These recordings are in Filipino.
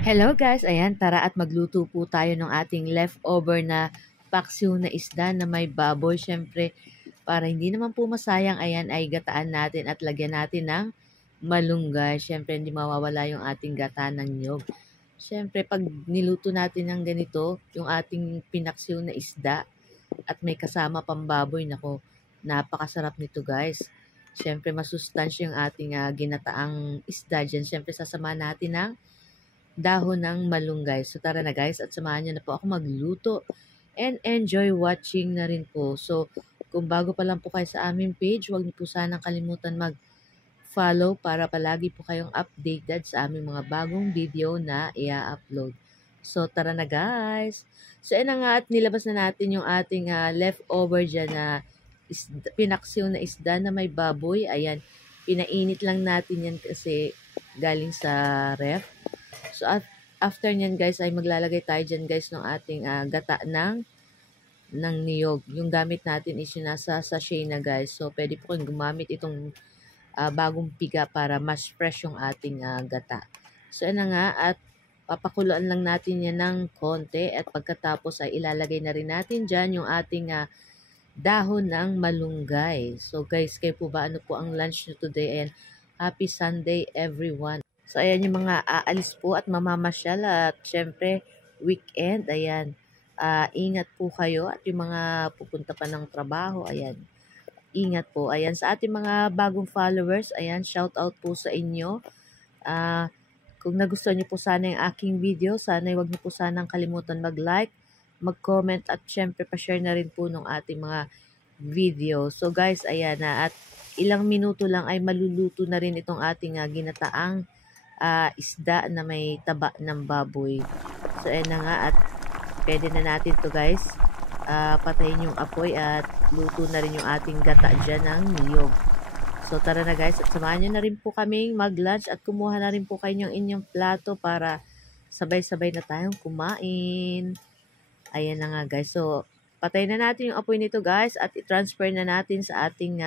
Hello guys, ayan, tara at magluto po tayo ng ating leftover na paksiw na isda na may baboy. Syempre, para hindi naman po masayang, ayan, ay gataan natin at lagyan natin ng malunggay. Syempre, hindi mawawala yung ating gata ng niyog. Syempre, pag niluto natin ng ganito, yung ating pinaksiw na isda at may kasama pang baboy, nako, napakasarap nito guys. Syempre, masustansya yung ating ginataang isda dyan. Syempre, sasama natin ng dahon ng malunggay. So tara na guys at samahan niyo na po ako magluto and enjoy watching na rin po. So kung bago pa lang po kayo sa aming page, huwag niyo po sanang kalimutan mag-follow para palagi po kayong updated sa aming mga bagong video na i-upload. So tara na guys. So na nga at nilabas na natin yung ating leftover dyan na pinaksiw na isda na may baboy. Ayan, pinainit lang natin yan kasi galing sa ref. So, after nyan guys, ay maglalagay tayo dyan guys ng ating gata ng niyog. Yung gamit natin is yung nasa sachet na guys. So, pwede po kayong gumamit itong bagong piga para mas fresh yung ating gata. So, na nga at papakuluan lang natin yan ng konti at pagkatapos ay ilalagay na rin natin dyan yung ating dahon ng malunggay. So, guys, kayo po ba ano po ang lunch nyo today? And happy Sunday everyone! So, ayan yung mga aalis po at mamamasyal at syempre, weekend, ayan. Ingat po kayo at yung mga pupunta pa ng trabaho, ayan. Ingat po. Ayan, sa ating mga bagong followers, ayan, shout out po sa inyo. Kung nagustuhan niyo po sana yung aking video, sana huwag niyo po sanang kalimutan mag-like, mag-comment at syempre pa-share na rin po ng ating mga video. So guys, ayan na at ilang minuto lang ay maluluto na rin itong ating ginataang isda na may taba ng baboy. So, ayan na nga at pwede na natin to guys. Patayin yung apoy at luto na rin yung ating gata dyan ng niyog. So, tara na guys at samahan nyo na rin po kaming mag-lunch at kumuha na rin po kayo ng inyong plato para sabay-sabay na tayong kumain. Ayan na nga guys. So, patayin na natin yung apoy nito guys at i-transfer na natin sa ating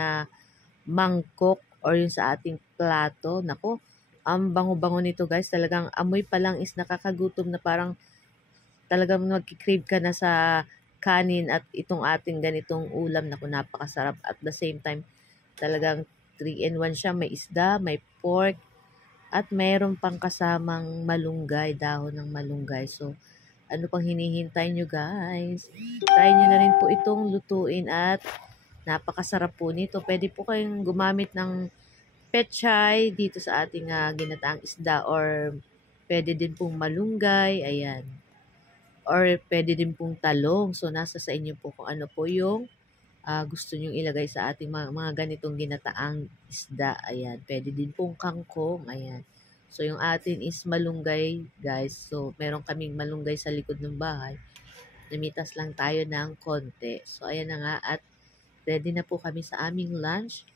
mangkok or yung sa ating plato. Nako, ang bango-bango nito guys, talagang amoy pa lang is nakakagutom na parang talagang magkikrave ka na sa kanin at itong ating ganitong ulam na napakasarap at the same time talagang 3-in-1 siya, may isda, may pork at mayroon pang kasamang malunggay, dahon ng malunggay. So ano pang hinihintay nyo guys? Try nyo na rin po itong lutuin at napakasarap po nito. Pwede po kayong gumamit ng pechay dito sa ating ginataang isda or pwede din pong malunggay, ayan. Or pwede din pong talong. So, nasa sa inyo po kung ano po yung gusto nyong ilagay sa ating mga ganitong ginataang isda, ayan. Pwede din pong kangkong, ayan. So, yung atin is malunggay, guys. So, meron kaming malunggay sa likod ng bahay. Namitas lang tayo ng konti. So, ayan na nga at ready na po kami sa aming lunch.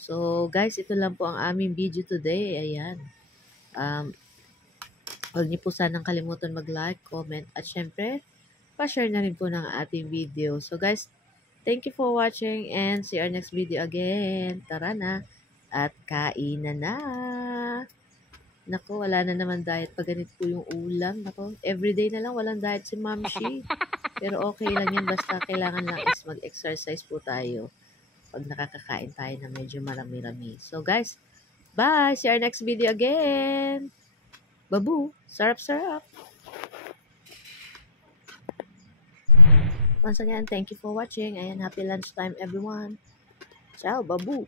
So, guys, ito lang po ang aming video today. Ayan. Huwag niyo po sanang kalimutan mag-like, comment, at syempre, pa-share na rin po ng ating video. So, guys, thank you for watching and see our next video again. Tara na at kain na. Nako, wala na naman diet. Pag ganito po yung ulam, nako, everyday na lang walang diet si Ma'am Shi. Pero okay lang yan, basta kailangan lang is mag-exercise po tayo pag nakakakain tayo na medyo marami-rami. So guys, bye! See our next video again! Babu! Sarap-sarap! Once again, thank you for watching and happy lunchtime everyone! Ciao, babu!